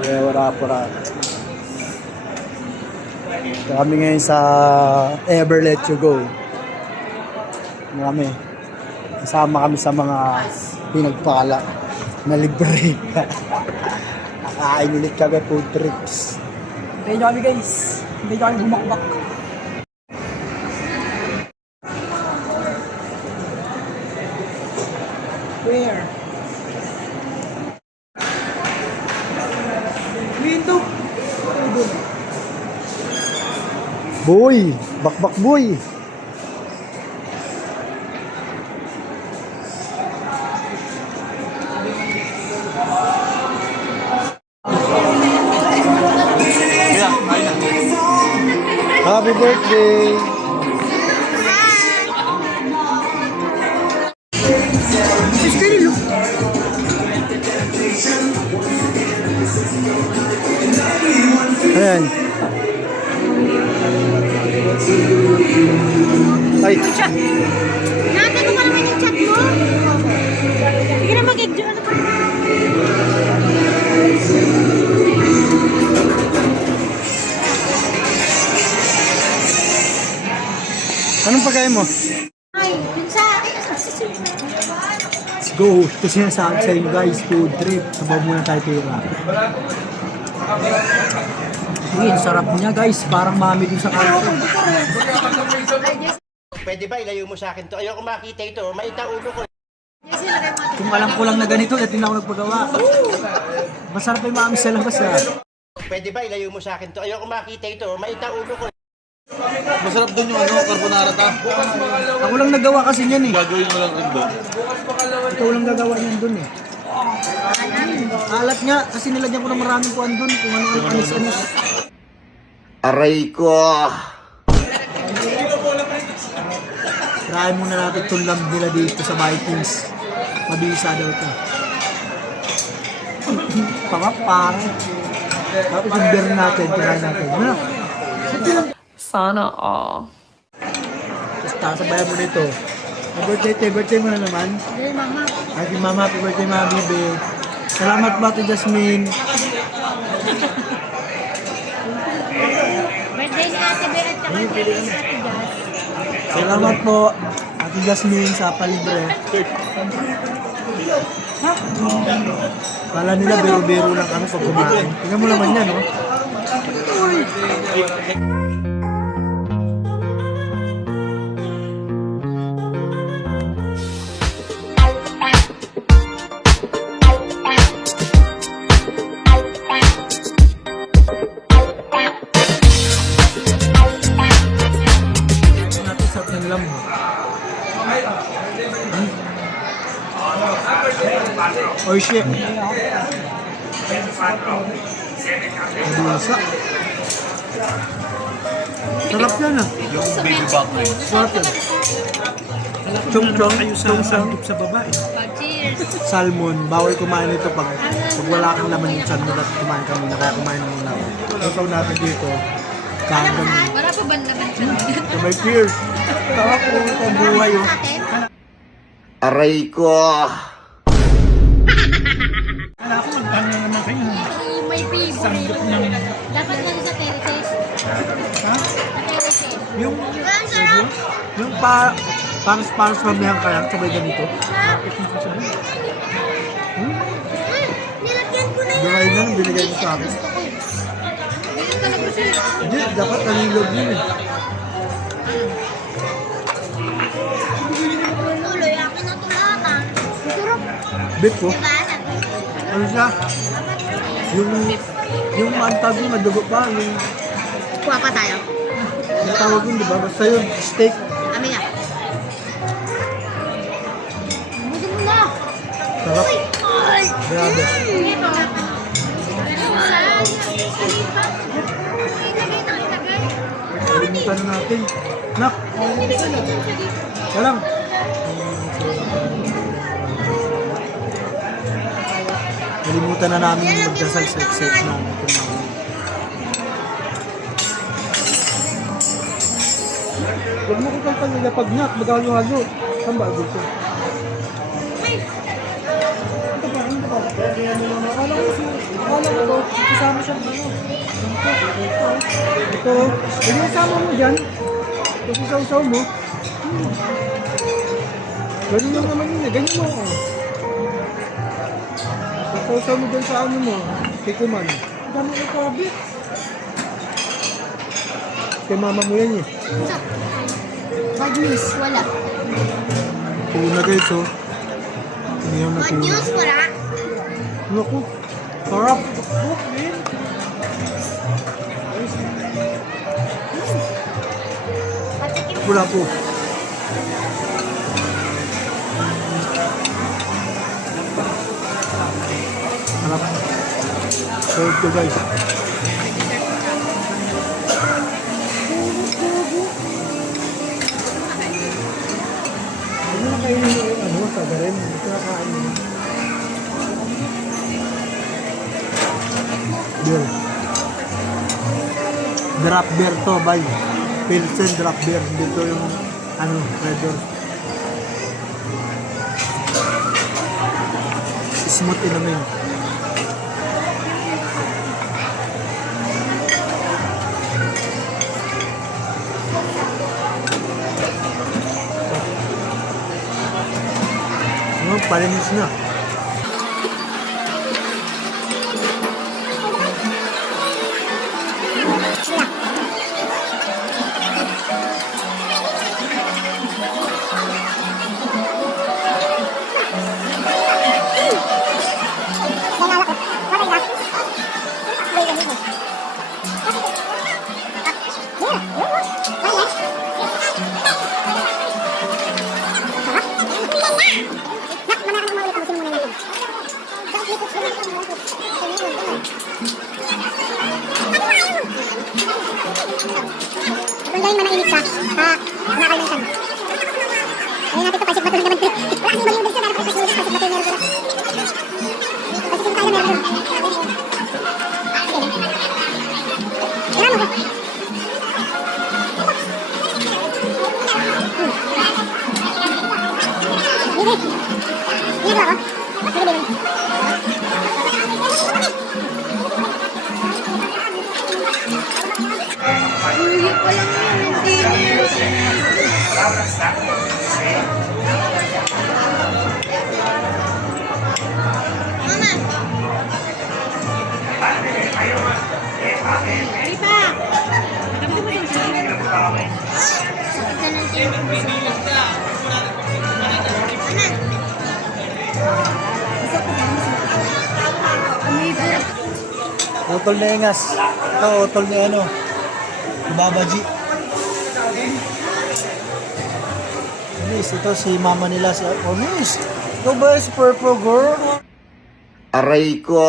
Yeah, wala. So, kami ngayon sa Ever Let You Go. Kasama kami sa mga pinagpala na libre. Nakain ulit kami food trips. Hintayin nyo kami guys. Hintayin nyo kami bumakbak. Where? Window. Boy! Bakbak boy! Happy birthday! Ayan. Ay. Nakita ko pa naman yung chat mo. Hindi na mag-enjoy. Ano pa? Anong pagkain mo? Ay, yun sa akin. Let's go! Ito sinasabi sa inyo guys, food trip. Sabaw muna tayo tira. Uy, sarap niya guys. Parang mami dun sa kanto. Pwede ba ilayo mo sa akin to? Ayoko makita ito. Maitaulo ko. Kung alam ko lang na ganito, dati na ako nagpagawa. Masarap yung mami sa labas ha. Pwede ba ilayo mo sa akin to? Ayoko makita ito. Maitaulo ko. Masarap doon yung carbonara ta. Ako lang nagawa kasi niyan eh. Gagawin mo lang rin doon. Ikaw lang gagawa niyan dun eh. Alat nga, kasi nilagyan ko ng maraming kuhan dun. Kung ano-ano anis-anis. Aray ko. Try muna natin itong lamb nila dito sa Vikings. Mabisa daw ito. Pangapang. Tapos yung beer natin, try natin. Ano? Sana all. Tapos tasabayan mo nito. Birthday mo na naman. Hindi, mama. Happy mama, happy birthday mama, bibi. Salamat ba to Jasmine? Birthday ni Ate Be at saka birthday ni Ate Jazz. Salamat po, Ate Jasmine, sa palibre. Kala nila biro-biro lang kami pag kumain. Tingnan mo naman yan, no? Natin sarap ng lamb. Oh shit. Bulsa. Sarap yan ah. Yung baby back na yun. Sarap yan. Chong-chong. Chong-chong. sa babae. Cheers. Salmon. Bawal kumain ito pag wala kang laman yung salmon at kumain kami na kaya kumain ng laman. Lusaw natin dito. Kagan. Para pa ba naman siya? Sabay cheers. Sarap po ang buhay oh. Aray ko. Oh, may favorite. Dapat lang sa terraces. Ha? Sa terraces. Yung, Ang sarap. yung paras mamihan ka lang sabay ganito. Sarap. Nilagyan ko na yun. Dry na nung binigay mo sa akin. Gusto ko eh. Ganyan talaga siya. Hindi, dapat nalilog yun eh. Tuloy, akin na tulatan. Sarap. Beef ko. Diba? Sabi. Ano siya? Yung maantag yun, madugo pa. Yung Kuha pa tayo. tawag yun, di ba? Basta yun, steak. Kami nga. Buti mo na. Sarap. Ay! Grabe. Kalimutan na natin. Nak, walang. Kalimutan na namin magdasal sa exit na. Huwag mo kitang panilapag na at maghalo-halo. Saan ba dito? Ito pa, ito pa. Akala ko isama siya, ano? Ito, hindi isama mo dyan. Ito isaw-saw mo. Ganun lang naman yun eh, ganyan mo. Isaw-saw mo dyan sa ano mo, tikuman. Dami ng kabit. Kay mama mo yan eh. Bad news, wala. Una guys, oh. Iniyaw na Bad tuna. news, wala. Naku, sarap. Patikim Wala po. Sarap. Serve to guys. Ano na kayo yung ano, sagarin? Ito na kain mo. Beer. Drop beer to, bay. Pilsen drop beer. Dito yung ano, red door. Smooth inamin. Oh, palinis na. Kung dahil manainit ka, nakakalimutan. Ngayon natin ito, paisip bato rin naman. Wala kang ibang yung gusto, dapat paisip bato yung meron doon. Paisip tayo meron doon. Kailan mo ko? Hindi. Hindi ba ako? Sige, baby. Uy, pa lang yun, hindi. Mama! Ripa! Gamit mo yung sakit na ng tiyan. Utol na ingas. Ito, utol ni ano. Babaji. Miss, ito si mama nila si Miss. Ito ba si Purple Girl? Aray ko!